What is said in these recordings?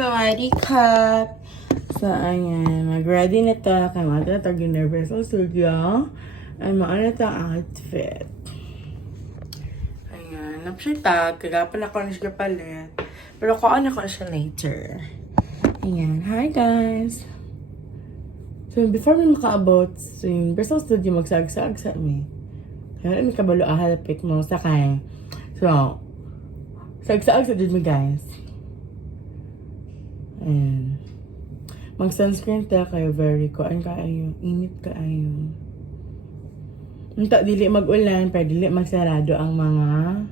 Sawadee Cup! So, ayan. Mag-ready na to. Kaya mga ito Universal Studio. Ay, maano ito ang outfit. Ayan. Napsitag. Kagapan ako na siya palit. Pero kuhaan ako na siya later. Ayan. Hi, guys! So, before me maka-about sa Universal Studio, magsag-sag sa me. Kaya may kabalo halapit mo sa kaya. So, sag-sag sa dun mo, guys. Ayan. Mag-sunscreen tayo kayo, very kuan kaayo. Init kaayo. Unta dili mag-ulan, pero dili magsarado ang mga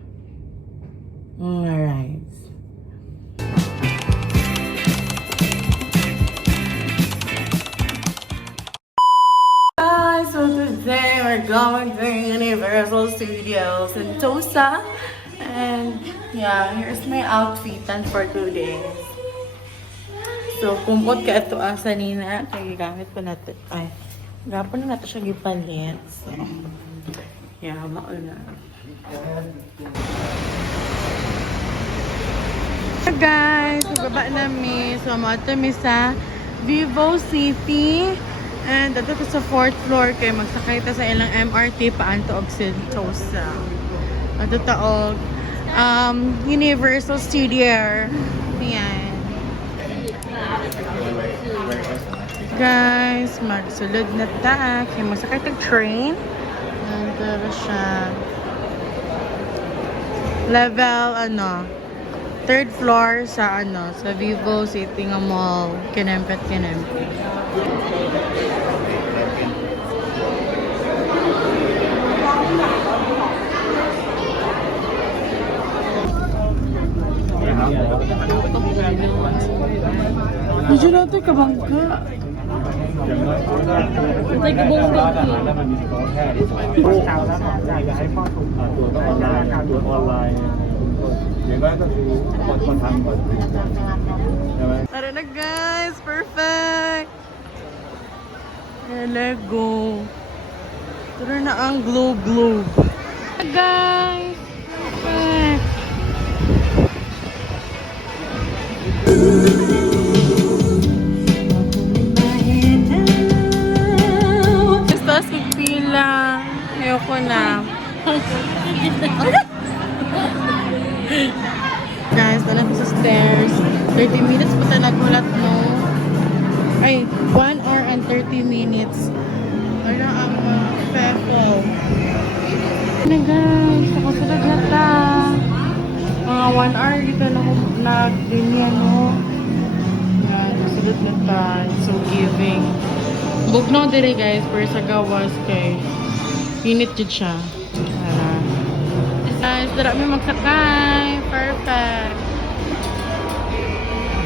rides. Guys, so today we're going to Universal Studios in Tosa. And yeah, here's my outfit for today. So, kumot ka ito ang sanina. Kaya gamit ko natin. Ay, gapon na natin siya gipalit. So, yeah, mauna. So guys, baba namin. So, maato mi sa Vivo City. And dito sa 4th floor. Kaya magsakay ta sa ilang MRT paanto og Sentosa. Ato taog Universal Studio. Ayan. Guys, magsulod na ta. Kaya masakay tag train. Nandito siya. Level, 3rd floor sa, sa Vivo City nga mall. Kinempet. Medyo natin kabangka. Tay cái bông bông thì เช้าแล้วของใจจะให้พ่อถูกตัวต้องออนไลน์ตัวออนไลน์อย่างน้อยก็คือคนทำก่อนใช่ไหม Tara na guys! Perfect! Let's go! Tara na ang globe. Guys! Perfect! Tapos pila. Ayoko na. Guys, dala ko sa stairs. 30 minutes pa tayo nagulat, no? Ay, 1 hour and 30 minutes. Ano ang pepo? Ano guys, nakasunod na ta. Mga 1 hour dito nag-linya, no? Yan, nakasunod na ta. So giving. Bugno dire guys, pero sa gawas kay init dyan siya. Guys, dara may magsakay. Perfect.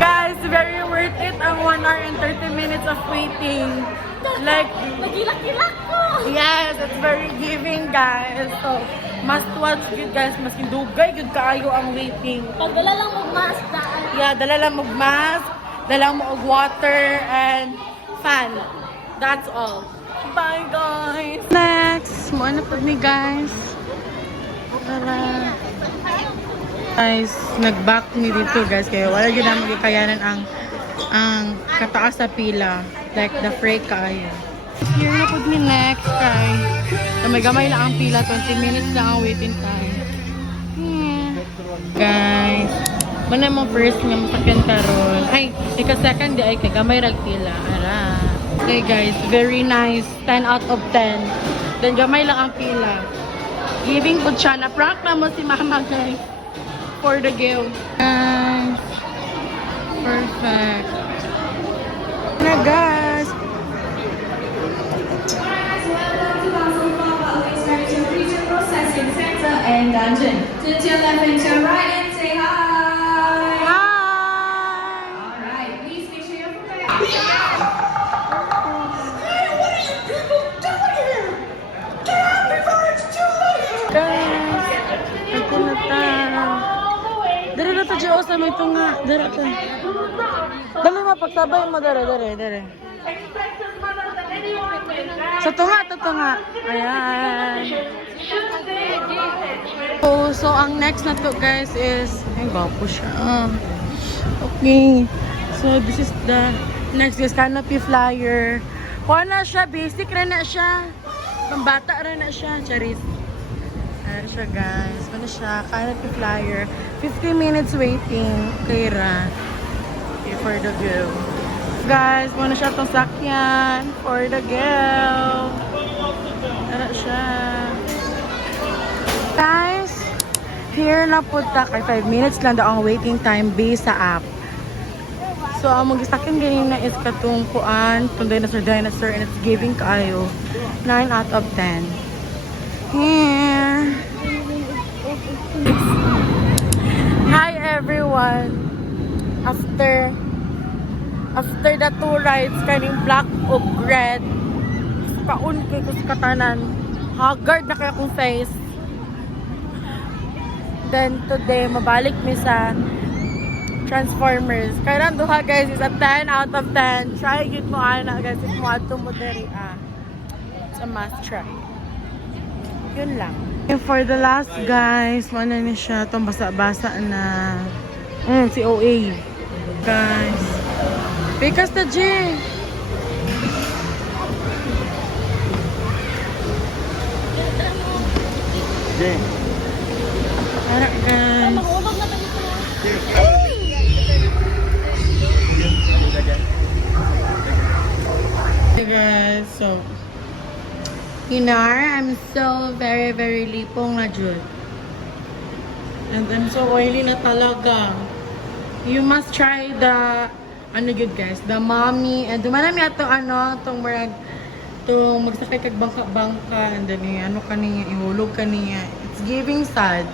Guys, very worth it ang 1 hour and 30 minutes of waiting. Like, nagilak-ilak ko. yes, it's very giving, guys. So, must watch good, guys. Mas dugay, good kaayo ang waiting. Pag dala lang mag-mask daan. Yeah, dala lang mag mask, dala mo og water and fan. That's all. Bye, guys. Next, mo na po mi, guys. Tara. Guys, nag-back mi dito, guys. Kaya wala din na magkakayanan ang kataas sa pila. Like the fray kaya. Here na po mi next, guys. Gamay lang ang pila. 20 minutes lang ang waiting time. Guys, mana mo first nga masakyan karon. Ay, ika-second di ay kay gamay rag pila. Ara. Okay guys, very nice. 10 out of 10. Then gamay lang ang pila. Giving po siya. Na-prank na mo si mama, guys. For the game. Guys. Perfect. Na guys. And dungeon. Turn to your left and to your right and say hi. Hi! Alright, please make sure you're prepared. Guys. Ito na ta. Dere na ta Diyos. May ito nga. Dere ta. Dali mapagtabay mo. Dere. Sa tunga. Ayan. So ang next na to guys is, ay gwapo siya. Okay. So, this is the next guys, canopy flyer. Kuha na siya, basic rin na siya. Pambata rin na siya, charis. Ayan siya guys, ano siya, canopy flyer. 50 minutes waiting, Kira. Okay, for the girl. Guys, muna siya itong sakyan for the girl. Ano siya. Guys, here na punta kay 5 minutes lang daw ang waiting time based sa app. So, ang mag-isakin ganyan na is katong kuan, itong dinosaur, and it's giving kaayo 9 out of 10. Here. Hi everyone. After the 2 rides, kaning black o red, kaun kay kus katanan. Haggard na kaya kong face. Then today, mabalik mi sa Transformers. Kaya nang duha guys is a 10 out of 10. Try yun mo ana guys. If mo ato mo diri it's a must try. Yun lang. And for the last guys, ano na siya, itong basa-basa na si OA. Guys. Because the G. Jane. Alright guys. Hey guys, so Hinar, I'm so very lipong na jud. And I'm so oily na talaga. You must try the ano good guys, the mommy and dumanami ato tong murag tong magsakay kag bangka and then ano kaniya ihulog kaniya. It's giving sad.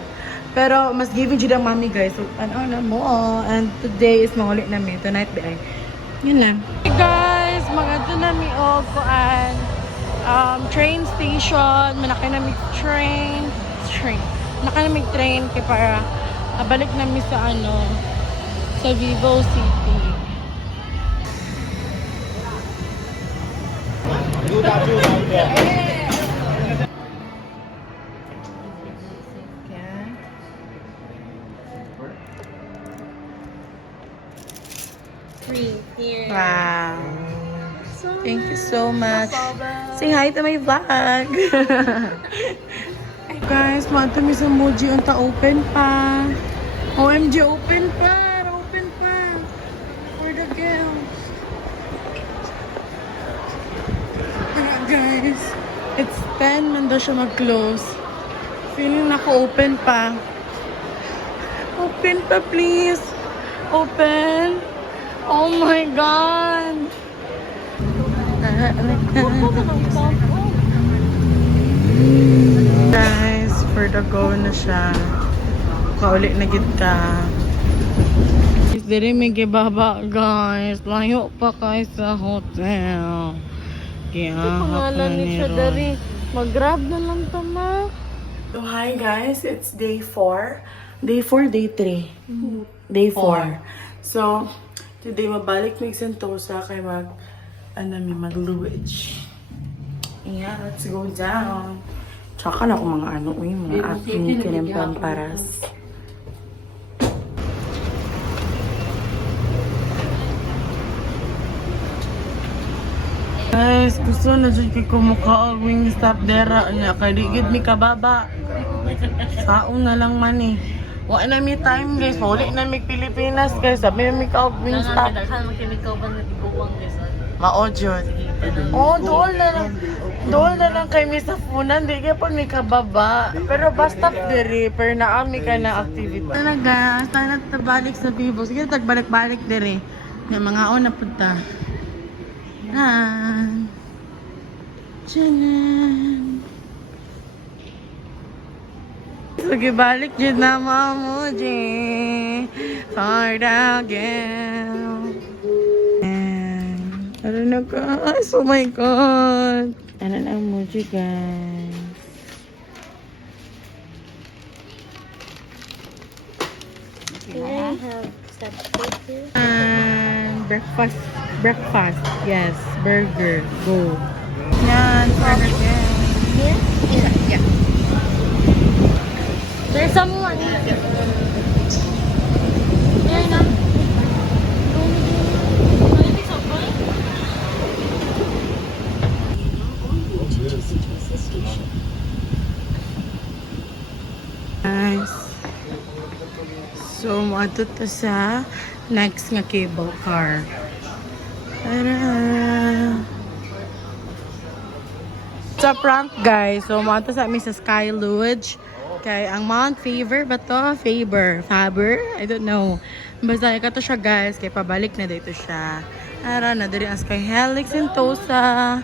Pero mas giving jud ang mommy guys. So ano na mo and today is maulit na mi tonight be ay. Yun lang. Hey guys, magadto na mi og kuan train station, manakay na mi train. Nakay na mi train kay para balik na mi sa sa Vivo City. Wow. Thank you so much. Say hi to my vlog. Guys, mato mi sa Muji unta open pa. OMG open pa. Open pa. For the girls. Guys, it's 10 man daw siya mag-close. Feeling naka-open pa. Open pa please. Open. Oh my God! Guys, for the go na siya. Kauli na gid ka. Diri may gibaba guys. Layo pa kay sa hotel. Kaya pangalan ni siya dari. Mag-grab na lang to ma. So hi guys, it's day 4. Day 4, day 3. Day 4. So, today mabalik may Sentosa kay mag-luwage. Yeah, let's go down. Tsaka na kung mga mga acting kinempang paras. Guys, gusto na dyan kay kumukha og wing stop dera niya. Kay di gid mi kababa. Saong na lang man eh. Wa na mi time guys, huli na mi Pilipinas guys. Sabi mi ka og wing stop. Maojod. Oh, dool na lang kay mi sa funan. Di kaya pag mi kababa. Pero basta diri, per naami ka na activity. Talaga, sana tabalik sa Vivo. Sige, tagbalik-balik diri. Yung mga na punta. Chanan. Sige, balik dyan na mamuji. Hard again. And, ano na guys? Oh my God. Ano na ang emoji guys? Can I have substitute? And breakfast. Yes, burger. Go. Yan, burger. Yes? Yeah. There's someone. There na. Muadto to sa next nga cable car. Tara! Sa prank guys, so muadto sa amin sa Sky Lodge. Kay ang Mount Faber ba to? Faber? I don't know. Basta ikato siya guys, kay pabalik na dito siya. Tara na, diri ang Sky Helix Sentosa.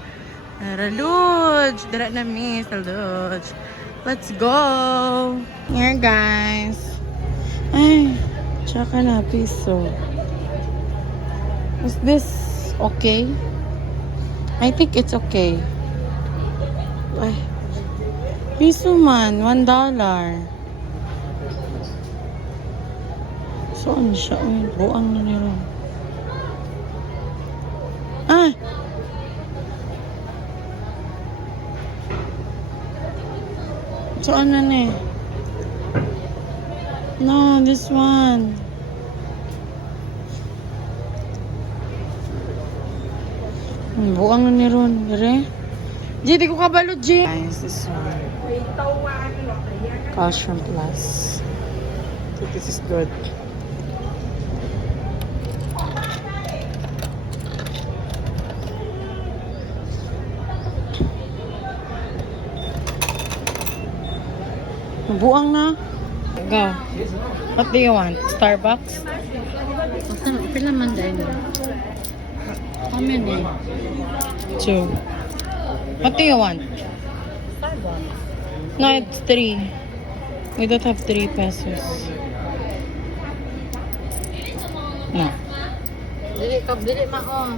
Tara, Lodge! Dara na mi sa Lodge. Let's go! Here guys. Ay, tsaka na piso. Is this okay? I think it's okay. Ay, piso man, $1. Saan siya? Uy, buang na nila. Ah! Saan na ni? No, this one. Buang na ni Ron. Dire? G, di ko kabalo, G. Guys, this one. Calcium Plus. So this is good. Buang na. Go. What do you want? Starbucks? Pila man dahil. How many? 2. What do you want? Starbucks. No, it's 3. We don't have 3 pesos. No. Dili mao.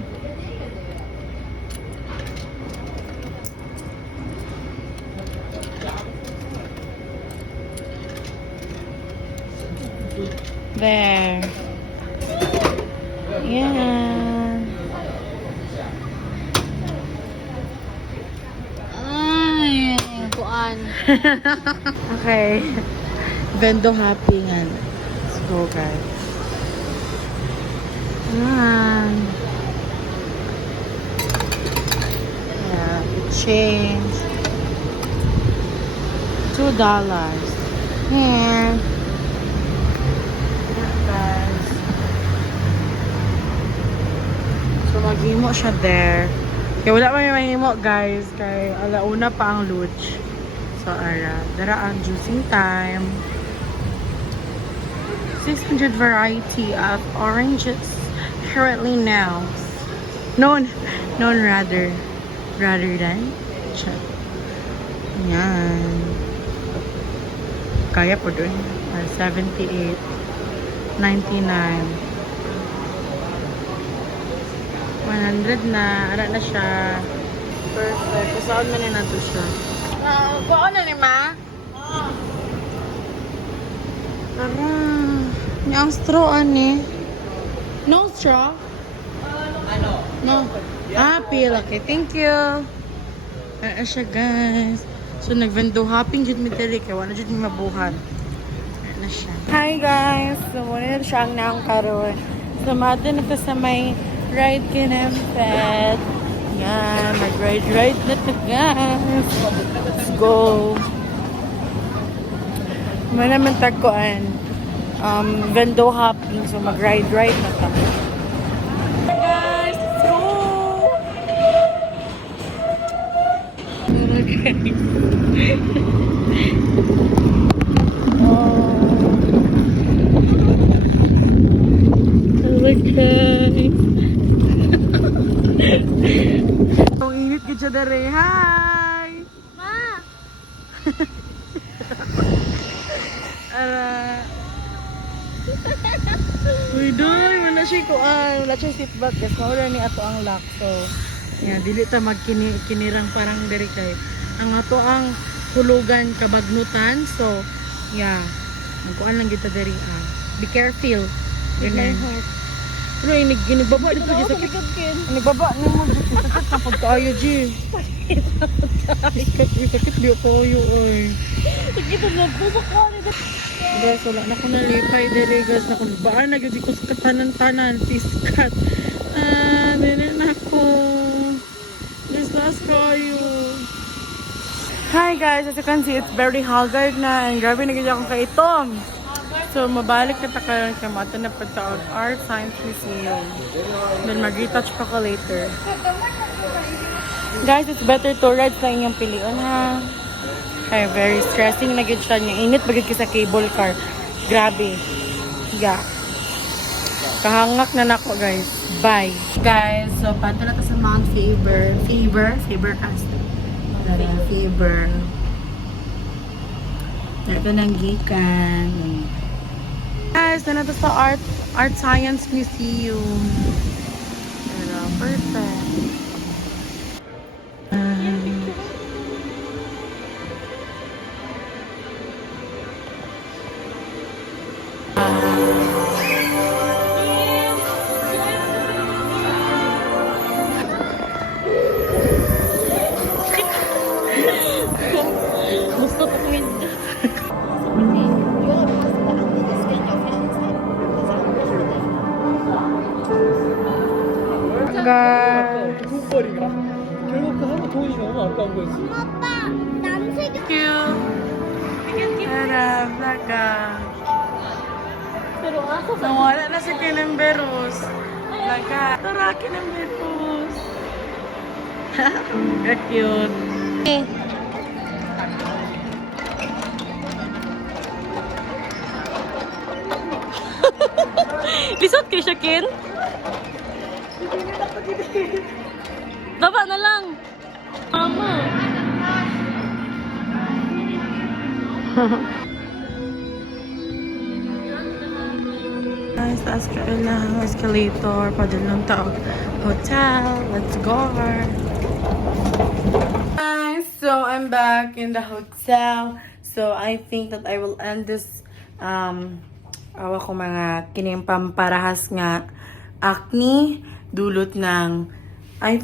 There. Yeah. Ay, kuan. Okay. Vendo happy nga. Let's go, guys. Yeah, change. $2. Here. Guys. So, maghimo siya there. Kaya wala pa may mahimo, guys. Kaya alauna pa ang luch. So, dara ang juicing time. 600 variety of oranges currently now. Known rather than. Yan. Kaya po dun. 78. 99. 100 na. Ara na siya. Perfect. Kasaan man na to siya. Kuha na ni ma? Tara. Ang straw ani. No straw? No. Pil. Okay. Thank you. Ara siya guys. So nag-window hopping jud mi diri kay wala jud mi mabuhat. Na siya. Hi guys! So, muna na siya ang naong karoon. So, mada na ito sa may ride kinempet. Yan, mag-ride na ito guys. Let's go! Muna naman tagkoan. Vendo hopping. So, mag-ride na ito. Hi guys! Let's go! Okay. Okay. Ang init ka siya dere. Hi! Ma! Uy, doy! Wala siya kuan. Wala siya seatbelt. Kasi mawala ni ato ang lock. So, yan. Dili ta magkinirang parang dere kay. Ang ato ang hulugan kabagnutan. So, yeah. Magkuan lang kita dere. Be careful. Ganun. Pero inibaba dito di sakit. Inibaba na mo dito sakit na pagkaayo G. Sakit di ako ayo oy. Sakit na po ka ni. Guys, wala na ko nalipay dere guys na kun baan na gyud ko sa tanan-tanan piskat. Dili na ko. Just last kayo. Hi guys, as you can see, it's very haggard na and grabe na gyud akong kaitom. So, mabalik na takalan ka mata na pagtaon Art Science Museum. Then, mag-retouch pa ko later. Guys, it's better to ride sa inyong pilion, ha? Ay, very stressing na gid siya. Yung init bagay sa cable car. Grabe. Yeah. Kahangak na nako, guys. Bye. Guys, so, pato na to sa Mount Faber. Faber Castle. Faber. Ito nang gikan. Guys, na nato sa Art Science Museum. Pero, perfect. Gusto ko window. Guys. 돈벌이가 결국 그 하는 돈이 너무 아까운 거지. 아빠, 남색 Thank you. Tara, vlogga. pero ako Nawala na si Kinemberos. Vlogga. Tara, Kinemberos. Cute. Lisot kay Shakin? Baba na lang. Mama. Guys, taas ka na escalator. Padulong tao. Hotel. Let's go. Guys, so I'm back in the hotel. So I think that I will end this awa ko mga kinimpamparahas nga acne dulot ng I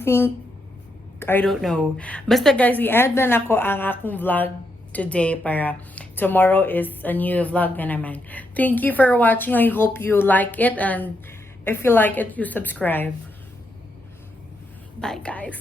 don't know. Basta guys, i-end na ako ang akong vlog today para tomorrow is a new vlog na naman. Thank you for watching. I hope you like it, and if you like it, you subscribe. Bye guys.